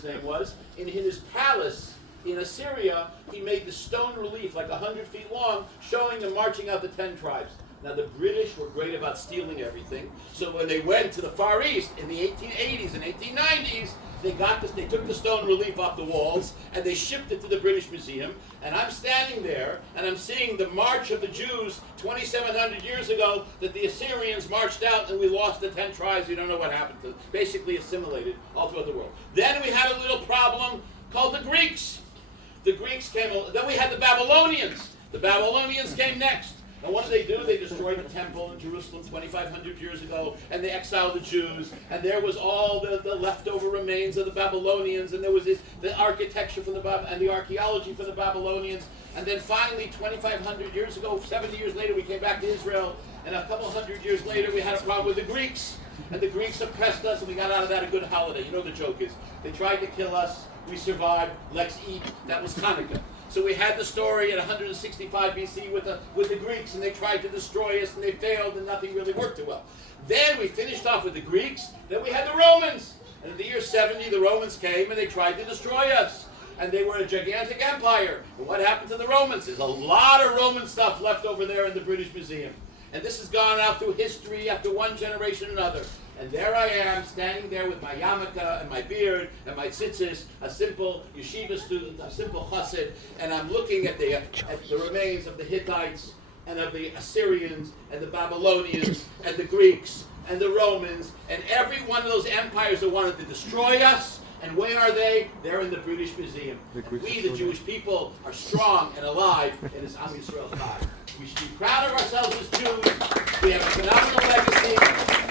his name was, in his palace in Assyria, he made the stone relief like 100 feet long, showing them marching out the 10 tribes. Now the British were great about stealing everything, so when they went to the Far East in the 1880s and 1890s, they took the stone relief off the walls and they shipped it to the British Museum. And I'm standing there and I'm seeing the march of the Jews 2,700 years ago that the Assyrians marched out and we lost the 10 tribes. We don't know what happened to them. Basically assimilated all throughout the world. Then we had a little problem called the Greeks. The Greeks came, then we had the Babylonians. The Babylonians came next. And what did they do? They destroyed the temple in Jerusalem 2,500 years ago, and they exiled the Jews, and there was all the leftover remains of the Babylonians, and there was the architecture from the and the archaeology from the Babylonians, and then finally 2,500 years ago, 70 years later, we came back to Israel, and a couple hundred years later, we had a problem with the Greeks, and the Greeks oppressed us, and we got out of that a good holiday. You know the joke is, they tried to kill us, we survived, let's eat. That was Hanukkah. So we had the story at 165 BC with the Greeks, and they tried to destroy us, and they failed, and nothing really worked too well. Then we finished off with the Greeks. Then we had the Romans. And in the year 70, the Romans came, and they tried to destroy us. And they were a gigantic empire. And what happened to the Romans? There's a lot of Roman stuff left over there in the British Museum. And this has gone out through history after one generation and another. And there I am, standing there with my yarmulke and my beard and my tzitzis, a simple yeshiva student, a simple chassid, and I'm looking at the remains of the Hittites and of the Assyrians and the Babylonians and the Greeks and the Romans and every one of those empires that wanted to destroy us. And where are they? They're in the British Museum. We, the Jewish people, are strong and alive in this Am Yisrael Chai. We should be proud of ourselves as Jews. We have a phenomenal legacy.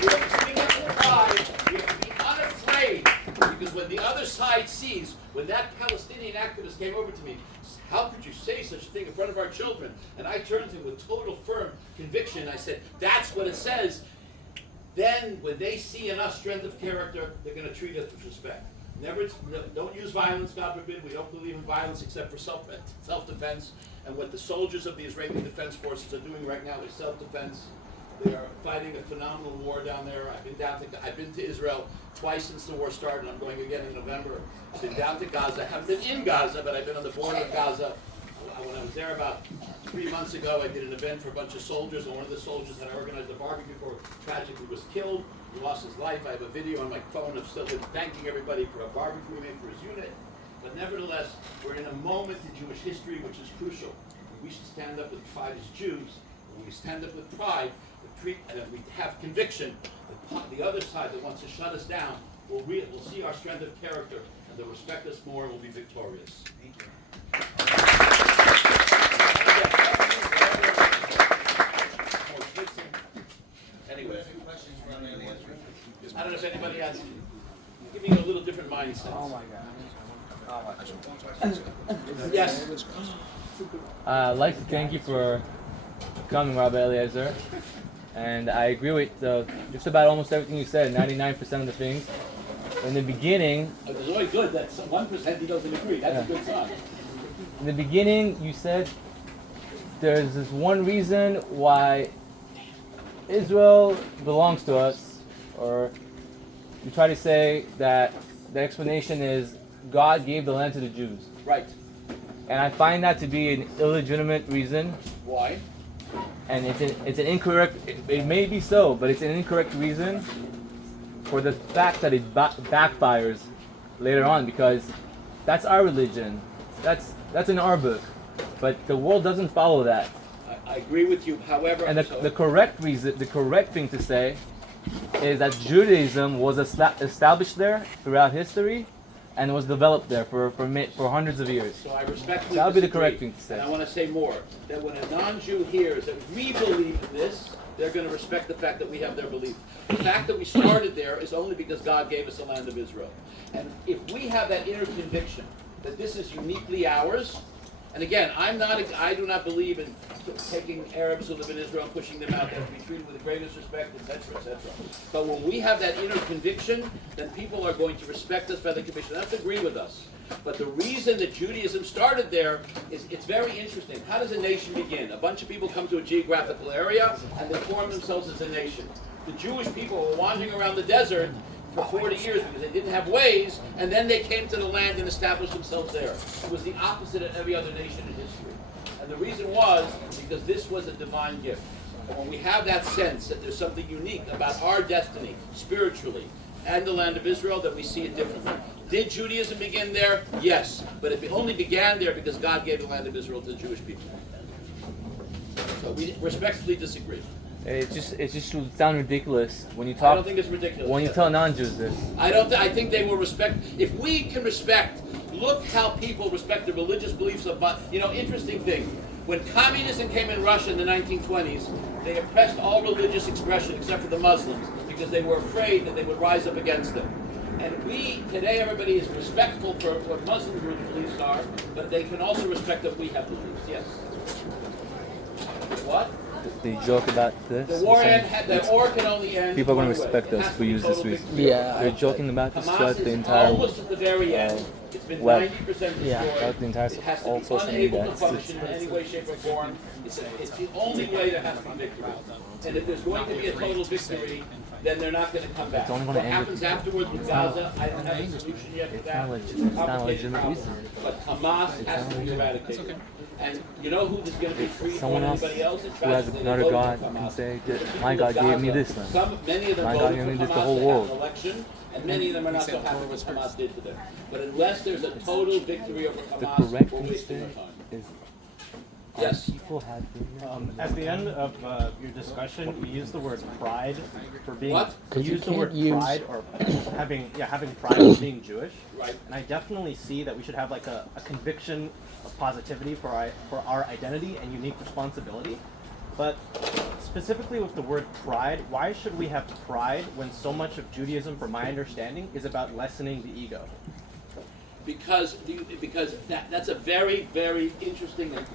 We have to speak up with pride. We have to be unafraid. Because when the other side sees, when that Palestinian activist came over to me, how could you say such a thing in front of our children? And I turned to him with total firm conviction. I said, that's what it says. Then, when they see in us strength of character, they're going to treat us with respect. Don't use violence, God forbid. We don't believe in violence except for self-defense. And what the soldiers of the Israeli Defense Forces are doing right now is self-defense. They are fighting a phenomenal war down there. I've been to Israel twice since the war started. I'm going again in November. I've been down to Gaza. I haven't been in Gaza, but I've been on the border of Gaza. When I was there about 3 months ago, I did an event for a bunch of soldiers, and one of the soldiers that I organized a barbecue for tragically was killed. He lost his life. I have a video on my phone of still thanking everybody for a barbecue we made for his unit. But nevertheless, we're in a moment in Jewish history which is crucial. We should stand up with pride as Jews. When we stand up with pride, and we have conviction, the other side that wants to shut us down will see our strength of character, and they'll respect us more and will be victorious. Thank you. Anyway, I don't know if anybody has. Give me a little different mindset. Oh my God. Yes. I'd like to thank you for coming, Rabbi Eliezer. And I agree with just about almost everything you said, 99% of the things. In the beginning... It's always good that 1% he doesn't agree. That's a good sign. In the beginning, you said there's this one reason why Israel belongs to us, or you try to say that the explanation is God gave the land to the Jews. Right. And I find that to be an illegitimate reason. Why? And it's an incorrect, it may be so, but it's an incorrect reason for the fact that it backfires later on, because that's our religion. That's in our book. But the world doesn't follow that. I agree with you, however... And the correct reason, the correct thing to say is that Judaism was established there throughout history and was developed there for hundreds of years. So I respectfully that would be the disagree. correct thing to say. And I want to say more, that when a non-Jew hears that we believe in this, they're going to respect the fact that we have their belief. The fact that we started there is only because God gave us the land of Israel. And if we have that inner conviction that this is uniquely ours, and again, I do not believe in taking Arabs who live in Israel and pushing them out. They have to be treated with the greatest respect, etc., etc. But when we have that inner conviction, then people are going to respect us by the conviction. They have to agree with us. But the reason that Judaism started there is it's very interesting. How does a nation begin? A bunch of people come to a geographical area and they form themselves as a nation. The Jewish people were wandering around the desert. for 40 years because they didn't have ways, and then they came to the land and established themselves there. It was the opposite of every other nation in history. And the reason was because this was a divine gift. And when we have that sense that there's something unique about our destiny, spiritually, and the land of Israel, that we see it differently. Did Judaism begin there? Yes. But it only began there because God gave the land of Israel to the Jewish people. So we respectfully disagree. It just sounds ridiculous when you I talk. don't think it's ridiculous. When you tell non-Jews this. I think they will respect. If we can respect, look how people respect the religious beliefs of. Interesting thing. When communism came in Russia in the 1920s, they oppressed all religious expression except for the Muslims because they were afraid that they would rise up against them. And today, everybody is respectful for what Muslim beliefs are, but they can also respect that we have beliefs. Yes. What? They joke about this. The war can only end. People are going to one way. respect It us has if to we be use this total reason. victory. Yeah. They're joking about this Hamas throughout the is entire. almost at the very end. It's been web. 90% destroyed. Yeah. Throughout the entire It has to all be social unable media. to function in any way, shape, or form. It's the only way there has to be victory. And if there's going to be a total victory, then they're not going to come back. It's only What gonna end happens afterwards with Gaza, I don't have a solution yet for that. It's It's a not complicated legitimate problem. reason. But Hamas has to be eradicated. And you know who's going to be free from Someone else anybody else? who has another God can say that my God gave me this land. Many of them My God voted gave me for this the Hamas whole to have world. an election, and many of them are not so happy with what Hamas did to them. But unless there's a total victory over The Hamas, correct we're thing to wasting say our time. is Yes. people have been. At the end of your discussion, you used the word pride for being. What? You 'Cause you used the can't word use- pride or having pride for being Jewish. Right. And I definitely see that we should have like a conviction of positivity for our identity and unique responsibility. But specifically with the word pride, why should we have pride when so much of Judaism, from my understanding, is about lessening the ego? Because that's a very, very interesting and